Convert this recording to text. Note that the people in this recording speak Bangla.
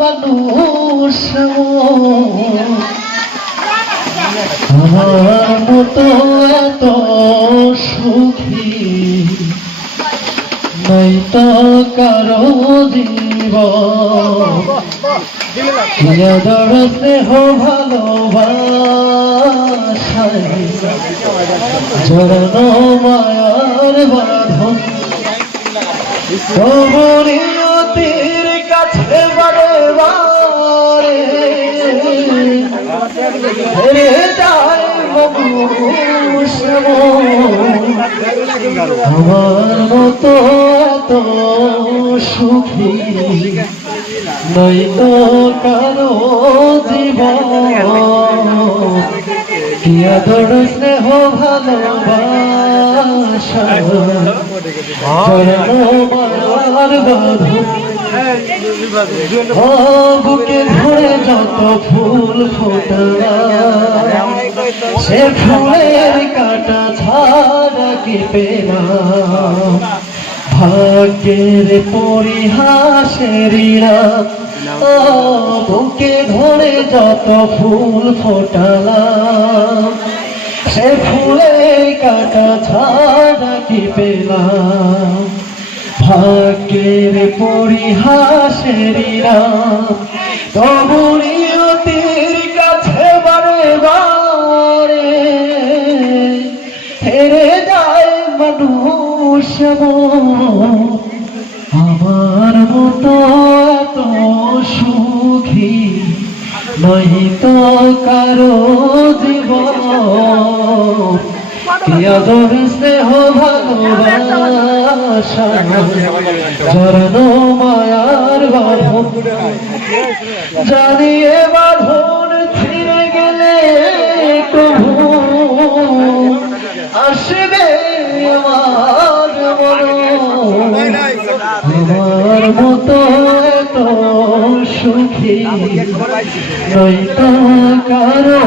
মানুষ আমার মতো এত সুখী নাই তো কারও জীব দর স্নেহ ভালোবাসায় জড়ানো মায়ার বাঁধন কবরিয়তির কাছে বারে বারে। হেরে যায় আমার মতো এত সুখী নাই তো কারও জীবন। কি আদর স্নেহ ভালোবাসা। বুকে ধরে যত ফুল ফোটা সে ফুলের কাটা ছাড়া কি পেলাম ভাগ্যের পরিহাসেরিরা বুকে ধরে যত ফুল ফোটালাম, সে ফুলে কাটা ছাড়া কি পেলাম ভাগ্যের পরিহাসেরিরা তবুনিয়তির কাছে বারে বারে হেরে যায় মানুষ মন। আমার মতো তো কারও জীবন। কি স্নেহ, ভালোবাসা। জড়ানো মায়ার বাঁধন। জানিয়ে বাঁধন ছিঁড়ে গেলে কবু আসবে আমার মতো নয়তো কারও